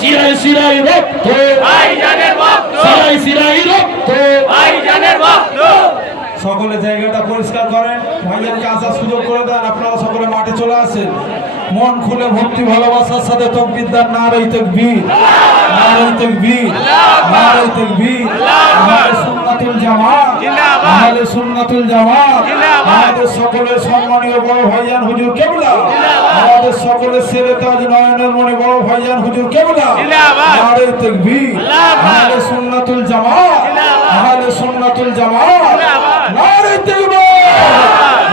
শিরায় শিরায় রক্ত ভাইজানের রক্ত শিরায় শিরায় রক্ত ভাইজানের রক্ত সকলে জায়গাটা পরিষ্কার করেন। ভাইয়াকে আসার সুযোগ করে দেন। আপনারা সকলে মাঠে চলে আসেন। মন খুলে ভক্তি ভালোবাসার সাথে তকবির দেন। না রই তকবির না রই তকবির না রই তকবির সুন্নাতুল জামাত জিন্দাবাদ। আমাদের সুন্নাতুল জামাত জিন্দাবাদ। আমাদের সকলের সম্মানীয় বড় ভাইজান হুজুর কেবলা আমাদের সকলের সেরে তাজ নয়নের মনে বড় ভাইজান হুজুর কেবলা জিন্দাবাদ। নারে তাকবীর জিন্দাবাদ। আমাদের সুন্নাতুল জামাত জিন্দাবাদ। আমাদের সুন্নাতুল জামাত জিন্দাবাদ। নারে তাকবীর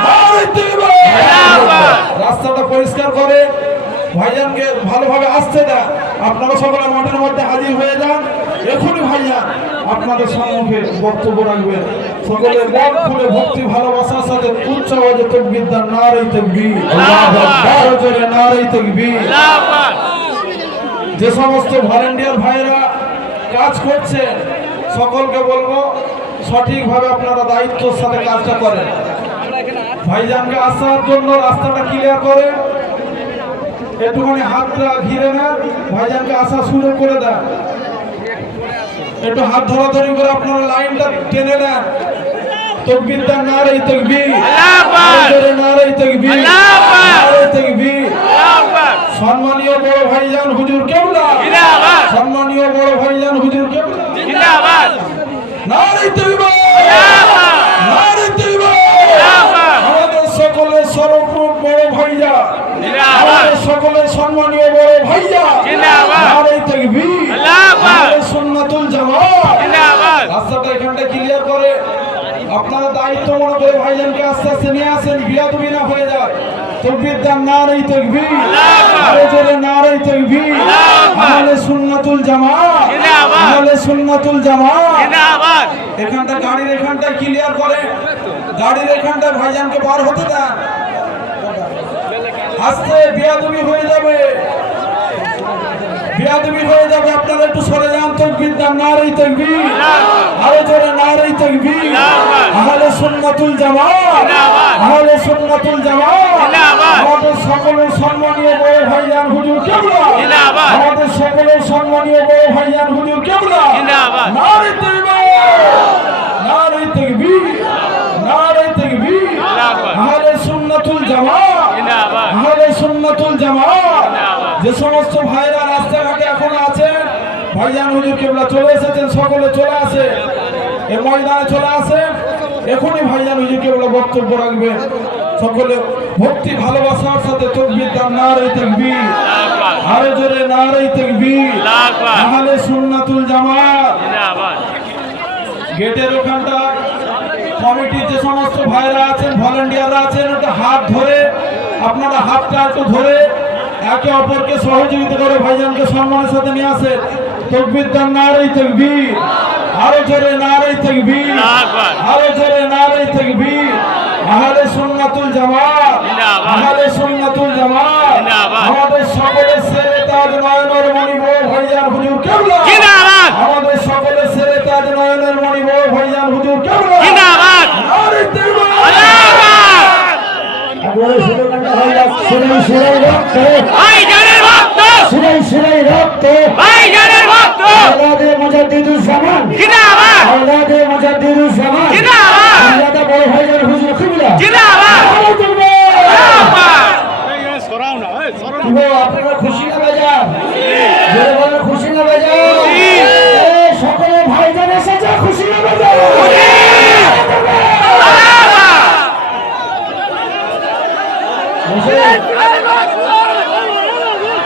নারে তাকবীর জিন্দাবাদ। রাস্তাটা পরিষ্কার করে ভাইজানকে ভালোভাবে আসতে দেয় আপনারা সকলে মাঠের মধ্যে হাজির হয়ে যান। এখনই ভাইজান আপনাদের সম্মুখে বক্তব্য রাখবেন। সকলে মন খুলে ভক্তি ভালোবাসার সাথে উচ্চ আওয়াজে তকবীর দেন। নারে তাকবীর। আল্লাহু আকবার। জোরে নারে তাকবীর। যে সমস্ত ভলেন্টিয়ার ভাইরা কাজ করছে সকলকে বলব সঠিকভাবে আপনারা দায়িত্বর সাথে কাজটা করেন। ভাইজানকে আসার জন্য রাস্তাটা ক্লিয়ার করে একটুখানি হাতটা ঘিরে নেন ভাইজানকে আসার সুযোগ করে দেন। একটু হাত ধরাধরি করে আপনারা লাইনটা টেনে নেন। তকবির তকবির। তকবির। তকবির। সম্মানীয় বড় ভাইজান হুজুর কেবলা সম্মানীয় বড় ভাইজান হুজুর কেবলা তৈবা নারী তৈবা আমাদের সকলের সর্বপ্রথম বড় ভাইয়া আমাদের সকলের সম্মানীয় বড় ভাইয়া জিন্দাবাদ। নারী তাকবীর আল্লাহু আকবার। আমাদের সুন্নাতুল জামাত রাস্তাটা এখানটা ক্লিয়ার করে আপনারা দায়িত্ব মনে করে ভাইজানকে আস্তে আস্তে নিয়ে আসেন বিয়াদুবি না হয়ে যায়। তকবীর দেন নারী তকবীর। আরও জোরে নারী তকবীর। আমাদের সুন্নাতুল জামাত। জিন্দাবাদ। সুন্নাতুল জামাত। এখানটা গাড়ির এখানটা ক্লিয়ার করে। গাড়ির এখানটা ভাইজানকে পার হতে দেন। আস্তে বিয়াদুবি হয়ে যাবে। বিয়াদুবি হয়ে যাবে আপনারা একটু সরে যান তকবীর দেন নারী তকবীর। আরও জোরে নারী তকবীর। আহলে সুন্নাতুল জামাত। আহলে সুন্নাতুল জামাত। আমাদের সকলের সম্মানীয় বড় ভাইজান হুজুর কেবলা। আমাদের সকলের সম্মানীয় বড় ভাইজান হুজুর কেবলা। জিন্দাবাদ। নারী তকবীর। নারী তকবীর। নারী তকবীর। জিন্দাবাদ। আহলে সুন্নাতুল জামাত। জিন্দাবাদ। আহলে সুন্নাতুল জামাত। যে সমস্ত ভাইরা রাস্তাঘাটে এখন আছেন ভাইজান হুজুর কেবলা চলে এসেছেন সকলে চলে আসে এই ময়দানে চলে আসে। এখনই ভাইজান হুজুর কেবলা বক্তব্য রাখবেন সকলে ভক্তি, ভালোবাসার সাথে তকবীর দাম নারে তকবীর। আরও জোরে নারে তকবীর। আহলে সুন্নাতুল জামাত। গেটের ওখানটায় কমিটির যে সমস্ত ভাইরা আছেন, ভলেন্টিয়াররা আছেন ওটা হাত ধরে, আপনারা হাতটা একটু ধরে একে অপরকে সহযোগিতা করে ভাইজানকে সম্মানের সাথে নিয়ে আসে তকবির দান নারী তকবীর। আরও জোরে নারী তকবীর। আরও জোরে নারী তকবীর আহলে সুন্নাতুল জামাত। আহলে সুন্নাতুল জামাত। আমাদের সকলের সেরে তাজ নয়নের মণি বড় ভাইজান হুজুর কেবলা জিন্দাবাদ। আমাদের সকলের সেরে তাজ নয়নের মণি বড় ভাইজান হুজুর কেবলা জিন্দাবাদ। নারী তকবীর রক্ত। রক্ত। মুজাদ্দিদুজ্জামান জিন্দাবাদ। আওলাদে মুজাদ্দিদুজ্জামান জিন্দাবাদ। আওলাদে বড় ভাইজান হুজুর কিবলা। জিন্দাবাদ। আপনারা খুশি না বাজার? খুশি না বাজার? সকলে ভাইজান এসেছে খুশি না বাজার?